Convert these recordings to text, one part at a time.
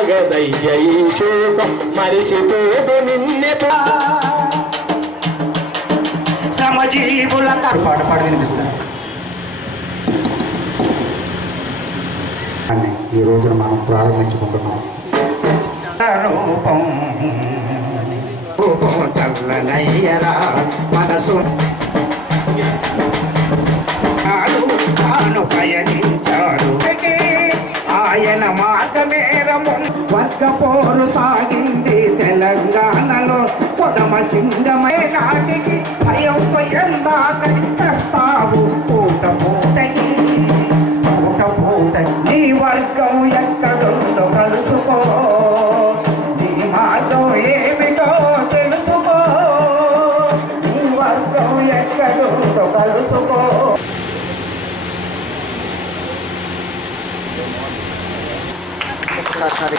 ఆగదయ్య ఈ శోకం మరిచిపోదు నిన్నే శ్రమజీవుల పాట పాడి వినిపిస్తారు. ఈ రోజున మనం ప్రారంభించుకుంటున్నాం. రూపం చల్లనయ్యరా మనసు తాను పయనించాడు ఆయన మార్గమేరము వర్గపోరు సాగింది తెలంగాణలో పొదమ సింగమే నాటికి భయం ఎందాక చస్తావు పూట పూటకి పూట పూట నీ వర్గం ఎక్కడుందో కలుసుకో నీ మార్గం ఏమిటో తెలుసుకో నీ వర్గం ఎక్కడుందో కలుసుకో. సరే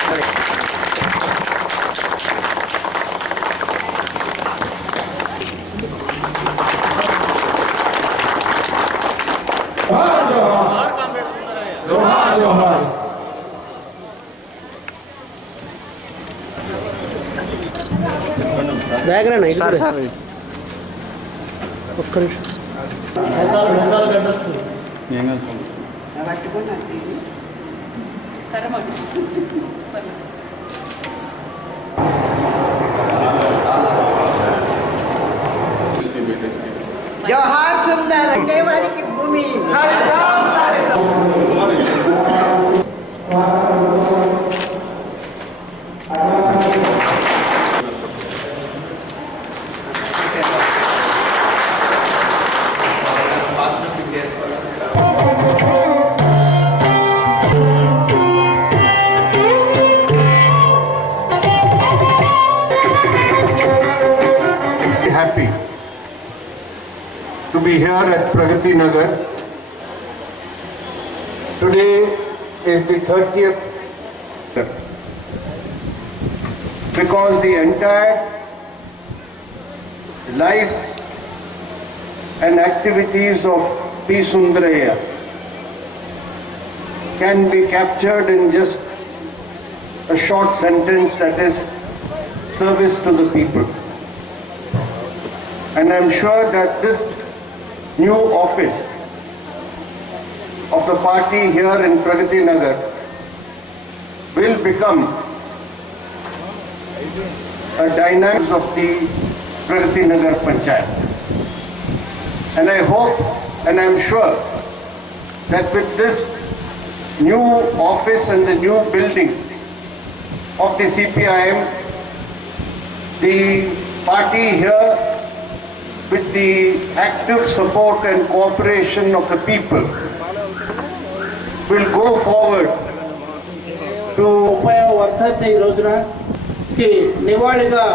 जोहार जोहार బ్యాక్గ్రౌండ్ సార్ సార్ ఒక్క నిమిషం जोहार सुंदर अंगेवाड़ी की भूमि happy to be here at Pragati Nagar. Today is the 30th because the entire life and activities of P. Sundaraiah can be captured in just a short sentence, that is service to the people. And I'm sure that this new office of the party here in Pragati Nagar will become a dynamic of the Pragati Nagar Panchayat. And I hope and I'm sure that with this new office and the new building of the CPIM, the party here, with the active support and cooperation of the people, will go forward to వర్ధంతి ఈ రోజునకి నివాళిగా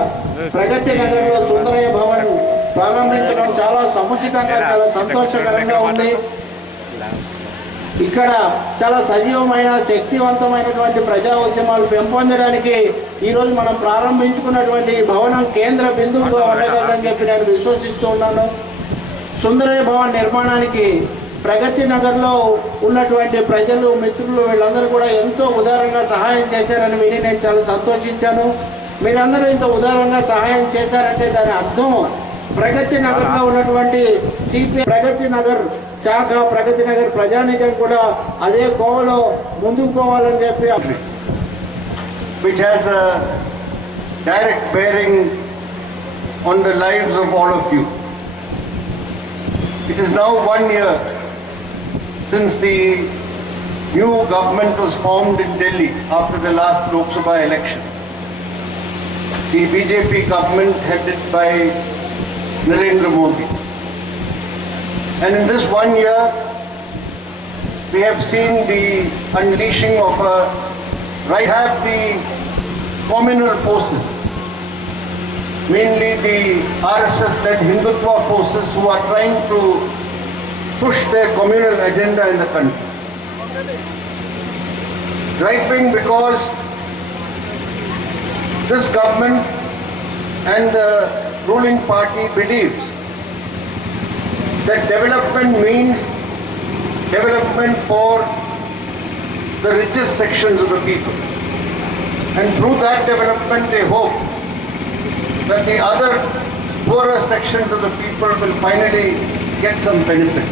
ప్రగతి నగర్లో సుందరయ్య భవన్ ప్రారంభించడం చాలా సముచితంగా చాలా సంతోషకరంగా ఉంది. ఇక్కడ చాలా సజీవమైన శక్తివంతమైనటువంటి ప్రజా ఉద్యమాలు పెంపొందడానికి ఈరోజు మనం ప్రారంభించుకున్నటువంటి భవనం కేంద్ర బిందువుగా ఉండగలదని చెప్పి నేను విశ్వసిస్తూ ఉన్నాను. సుందరయ్య భవన్ నిర్మాణానికి ప్రగతి నగర్లో ఉన్నటువంటి ప్రజలు మిత్రులు వీళ్ళందరూ కూడా ఎంతో ఉదారంగా సహాయం చేశారని విని నేను చాలా సంతోషించాను. మీరందరూ ఇంత ఉదారంగా సహాయం చేశారంటే దాని అర్థం ప్రగతి నగర్లో ఉన్నటువంటి ప్రగతి నగర్ శాఖ ప్రగతి నగర్ ప్రజానికం కూడా అదే కోవలో ముందుకు పోవాలని చెప్పి, which has a direct bearing on the lives of all of you. It is now 1 year since the new government was formed in Delhi after the last Lok Sabha election. The BJP government headed by Narendra Modi. And in this 1 year, we have seen the unleashing of the communal forces, mainly the RSS-led Hindutva forces who are trying to push their communal agenda in the country. Right wing because this government and the ruling party believes that development means development for the richest sections of the people. And through that development, they hope that the other poorer sections of the people will finally get some benefit.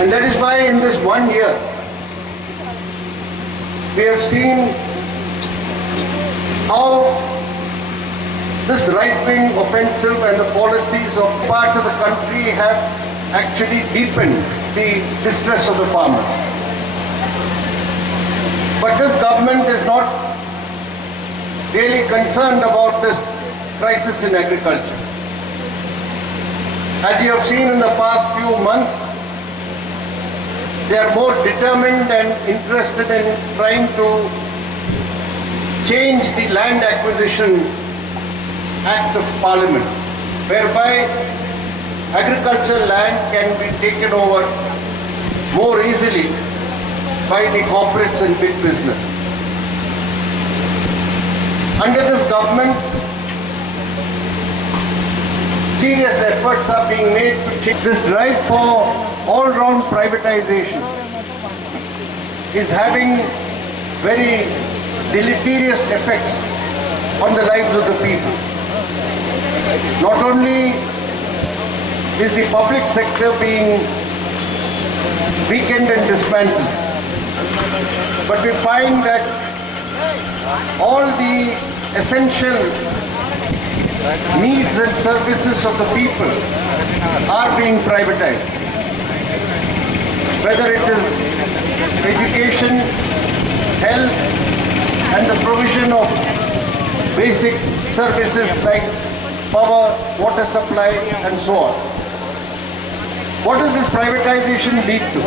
And that is why in this 1 year, we have seen how this right-wing offensive and the policies of parts of the country have actually deepened the distress of the farmers. But this government is not really concerned about this crisis in agriculture. As you have seen in the past few months, they are more determined and interested in trying to change the Land Acquisition Act of Parliament, whereby agricultural land can be taken over more easily by the corporates and big business. Under this government, serious efforts are being made to change. This drive for all-round privatization is having very deleterious effects on the lives of the people. Not only is the public sector being weakened and dismantled, but we find that all the essential needs and services of the people are being privatized. Whether it is education, health, and the provision of basic services like power, water supply, and so on. What does this privatization lead to?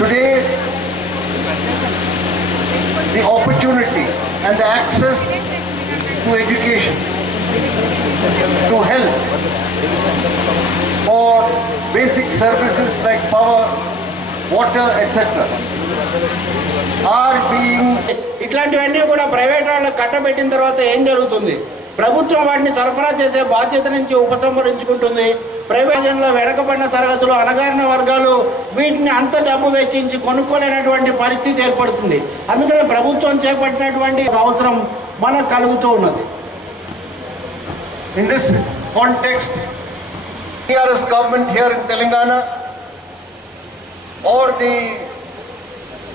Today, the opportunity and the access to education, to health, or basic services like power, water, etc. are being ఇట్లాంటివన్నీ కూడా ప్రైవేట్ వాళ్ళకి కట్టబెట్టిన తర్వాత ఏం జరుగుతుంది? ప్రభుత్వం వాటిని సరఫరా చేసే బాధ్యత నుంచి ఉపసంహరించుకుంటుంది. ప్రైవేట్ వెనకబడిన తరగతులు, అణగారిన వర్గాలు వీటిని అంత డబ్బు వెచ్చించి కొనుక్కోలేనటువంటి పరిస్థితి ఏర్పడుతుంది. అందుకని ప్రభుత్వం చేపట్టినటువంటి అవసరం మనకు కలుగుతూ ఉన్నది. In this context, TRS government here in Telangana or the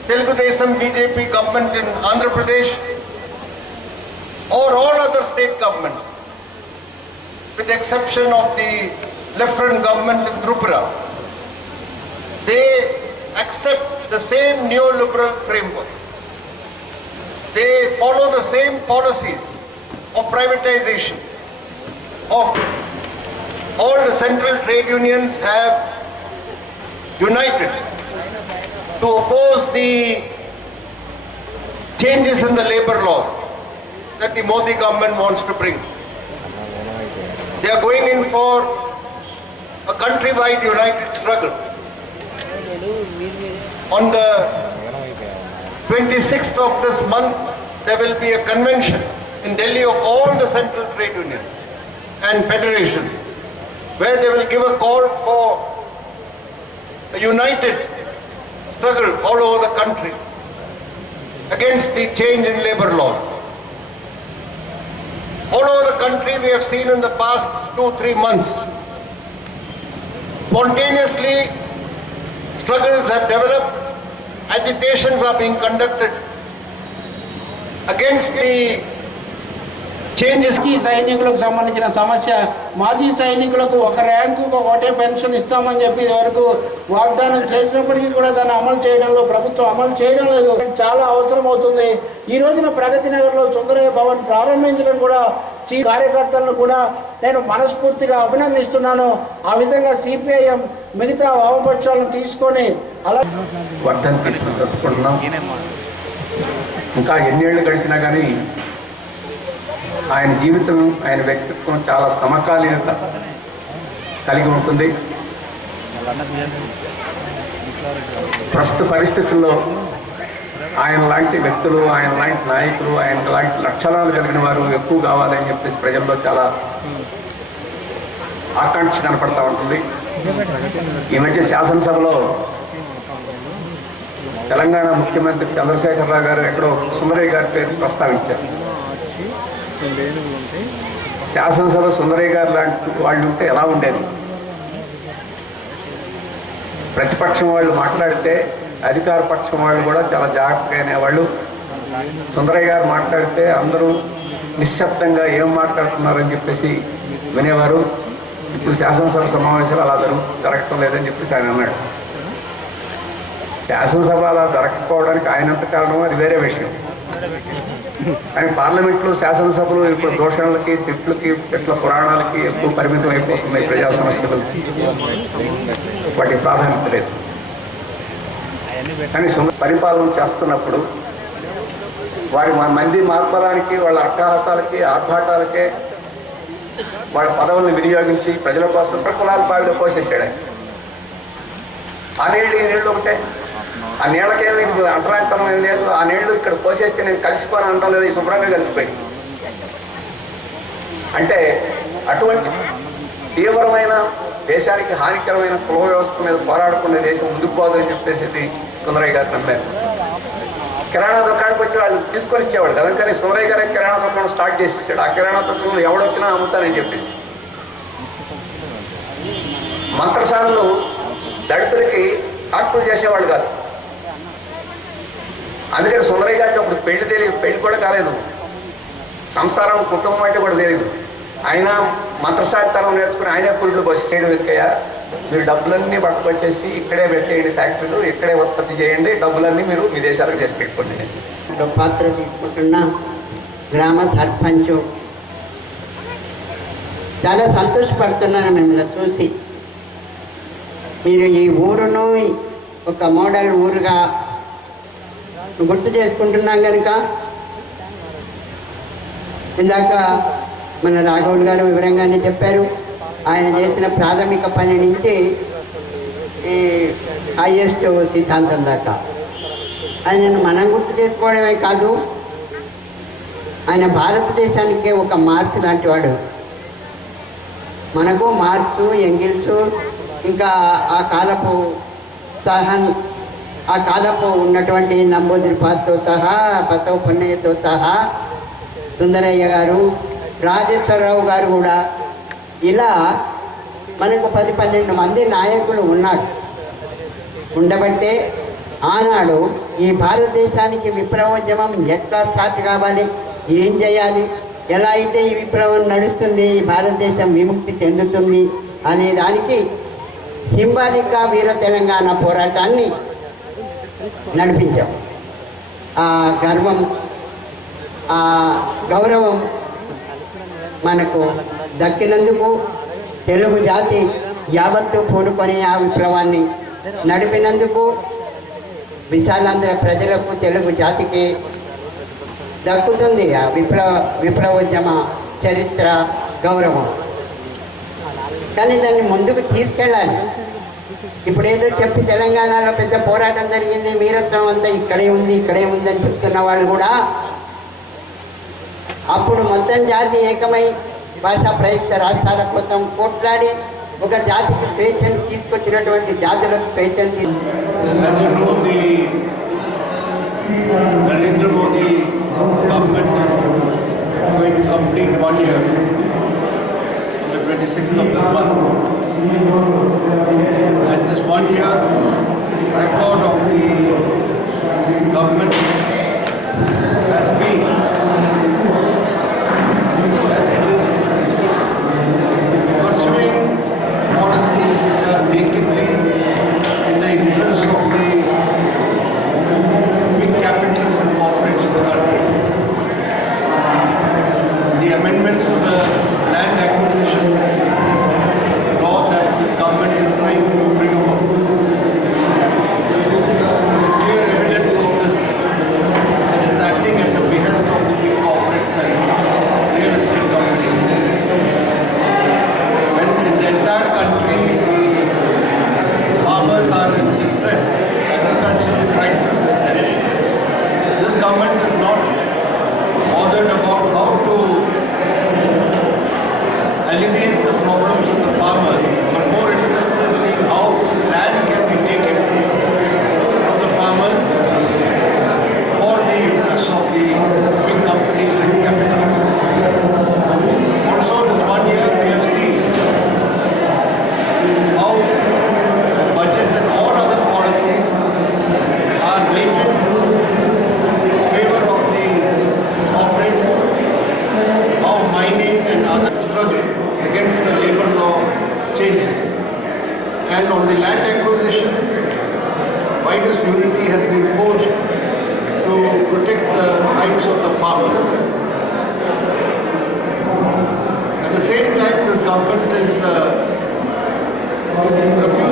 Telugu Desam BJP government in Andhra Pradesh or all other state governments, with the exception of the left-front government in Tripura, they accept the same neoliberal framework. They follow the same policies of privatization. Of all the central trade unions have united to oppose the changes in the labor law that the Modi government wants to bring. They are going in for a countrywide united struggle. On the 26th of this month, there will be a convention in Delhi of all the central trade unions and federations, where they will give a call for a united struggle all over the country against the change in labor laws. All over the country, we have seen in the past 2-3 months, spontaneously struggles have developed, agitations are being conducted against the changes. సైనికులకు సంబంధించిన సమస్య, మాజీ సైనికులకు ఒక ర్యాంకు ఒకటే పెన్షన్ ఇస్తామని చెప్పి వరకు వాగ్దానం చేసినప్పటికీ కూడా దాన్ని అమలు చేయడంలో ప్రభుత్వం అమలు చేయడం లేదు. చాలా అవసరం అవుతుంది. ఈ రోజున ప్రగతి నగర్లో సుందరయ్య భవన్ ప్రారంభించడం కూడా కార్యకర్తలను కూడా నేను మనస్ఫూర్తిగా అభినందిస్తున్నాను. ఆ విధంగా సిపిఐఎం మిగతా వామపక్షాలను తీసుకొని అలా వర్ధంతి జరుపుకుంటున్నాం. ఇంకా ఎన్నేళ్ళు గడిచినా కానీ ఆయన జీవితం, ఆయన వ్యక్తిత్వం చాలా సమకాలీనత కలిగి ఉంటుంది. ప్రస్తుత పరిస్థితుల్లో ఆయన లాంటి వ్యక్తులు, ఆయన లాంటి నాయకులు, ఆయన లాంటి లక్షణాలు కలిగిన వారు ఎక్కువ కావాలని చెప్పేసి ప్రజల్లో చాలా ఆకాంక్ష కనపడతా ఉంటుంది. ఈ మధ్య శాసనసభలో తెలంగాణ ముఖ్యమంత్రి చంద్రశేఖరరావు గారు ఎక్కడో సుందరయ్య గారి పేరు ప్రస్తావించారు. శాసనసభ సుందరయ్య గారు లాంటి వాళ్ళు ఉంటే ఎలా ఉండేది? ప్రతిపక్షం వాళ్ళు మాట్లాడితే అధికార పక్షం వాళ్ళు కూడా చాలా జాగ్రత్తగా అనేవాళ్ళు. సుందరయ్య గారు మాట్లాడితే అందరూ నిశ్శబ్దంగా ఏం మాట్లాడుతున్నారని చెప్పేసి వినేవారు. ఇప్పుడు శాసనసభ సమావేశాలు అలా జరగటం లేదని చెప్పేసి ఆయన అన్నాడు. శాసనసభ అలా జరగకపోవడానికి ఆయనంత కారణం, అది వేరే విషయం. కానీ పార్లమెంట్లో శాసనసభలు ఇప్పుడు దోషణలకి, తిట్ల పురాణాలకి ఎక్కువ పరిమితం అయిపోతున్నాయి. ప్రజా సమస్యలు వాటికి ప్రాధాన్యత లేదు. కానీ పరిపాలన చేస్తున్నప్పుడు వారి మంది మార్పడానికి, వాళ్ళ అట్టహాసాలకి, ఆర్భాటాలకే వాళ్ళ పదవులను వినియోగించి ప్రజల కోసం కులాల బావిలో పోసేసాడు ఆయన. ఆ నీళ్ళు ఈ నీళ్ళు ఒకటే. ఆ నీళ్ళకేమి అంటరాంతరం ఏం లేదు. ఆ నీళ్లు ఇక్కడ పోసేస్తే నేను కలిసిపోను అనడం లేదు, శుభ్రంగా కలిసిపోయి. అంటే అటువంటి తీవ్రమైన, దేశానికి హానికరమైన కుల వ్యవస్థ మీద పోరాడుకునే దేశం ముందుకు పోదని చెప్పేసి సుందరయ్య గారు నమ్మారు. కిరాణా దుకాణానికి వచ్చి వాళ్ళు తీసుకొని ఇచ్చేవాడు కదా, కానీ సుందరయ్య గారే కిరాణా దుకాణం స్టార్ట్ చేసేసాడు. ఆ కిరాణా దుకాణంలో ఎవడొచ్చినా అమ్ముతానని చెప్పేసి. మంత్రసానులు దళితులకి కాల్పులు చేసేవాళ్ళు కాదు. అందుకని సుందరయ్య గారికి అప్పుడు పెళ్లి కూడా కాలేదు, సంసారం కుటుంబం అంటే కూడా తెలియదు. ఆయన మంత్రసారితనం నేర్చుకుని ఆయనే పురుడు బస్సు చేయడం వెతికయ్య, మీరు డబ్బులన్నీ పట్టుకొచ్చేసి ఇక్కడే పెట్టేయండి, ఫ్యాక్టరీలు ఇక్కడే ఉత్పత్తి చేయండి, డబ్బులన్నీ మీరు మీ దేశాలకు చేసి పెట్టుకోండి. పాత్ర తీసుకుంటున్న గ్రామ సర్పంచ్ చాలా సంతోషపడుతున్నాను మిమ్మల్ని చూసి. మీరు ఈ ఊరును ఒక మోడల్ ఊరుగా గుర్తు చేసుకుంటున్నాం కనుక, ఇందాక మన రాఘవులు గారు వివరంగానే చెప్పారు. ఆయన చేసిన ప్రాథమిక పని నుంచి ఈ హైయెస్ట్ సిద్ధాంతం దాకా ఆయనను మనం గుర్తు చేసుకోవడమే కాదు, ఆయన భారతదేశానికే ఒక మార్క్స్ లాంటి వాడు. మనకు మార్క్స్, ఎంగిల్స్, ఇంకా ఆ కాలపు ఉన్నటువంటి నంబూదిరిపాదుతో సహా, బసవ పున్నయ్యతో సహా, సుందరయ్య గారు, రాజేశ్వరరావు గారు కూడా, ఇలా మనకు 10-12 మంది నాయకులు ఉన్నారు. ఉండబట్టే ఆనాడు ఈ భారతదేశానికి విప్లవోద్యమం ఎట్లా స్టార్ట్ కావాలి, ఏం చేయాలి, ఎలా అయితే ఈ విప్లవం నడుస్తుంది, ఈ భారతదేశం విముక్తి చెందుతుంది అనే దానికి సింబాలిక్గా వీర తెలంగాణ పోరాటాన్ని నడిపించాం. ఆ గర్వం, ఆ గౌరవం మనకు దక్కినందుకు తెలుగు జాతి యావత్తు పూనుకొని ఆ విప్లవాన్ని నడిపినందుకు విశాలాంధ్ర ప్రజలకు, తెలుగు జాతికి దక్కుతుంది ఆ విప్లవోద్యమ చరిత్ర, గౌరవం. కానీ దాన్ని ముందుకు తీసుకెళ్ళాలి. ఇప్పుడు ఏదో చెప్పి తెలంగాణలో పెద్ద పోరాటం జరిగింది, వీరత్వం అంతా ఇక్కడే ఉంది అని చెప్తున్న వాళ్ళు కూడా అప్పుడు మొత్తం జాతి ఏకమై భాషా ప్రయుక్త రాష్ట్రాల కోసం పోట్లాడి ఒక జాతికి స్వేచ్ఛను తీసుకొచ్చినటువంటి జాతులకు స్వేచ్ఛను Narendra Modi government is going to complete 1 year on the 26th of this month. And this 1 year record of the government has been that it is pursuing policies which are nakedly in the interest of the big capitalists and corporates in the country. The amendments to the land acquisition law that this government is trying to bring about is clear evidence of this. And on the land acquisition, widest unity has been forged to protect the rights of the farmers. At the same time, this government is refusing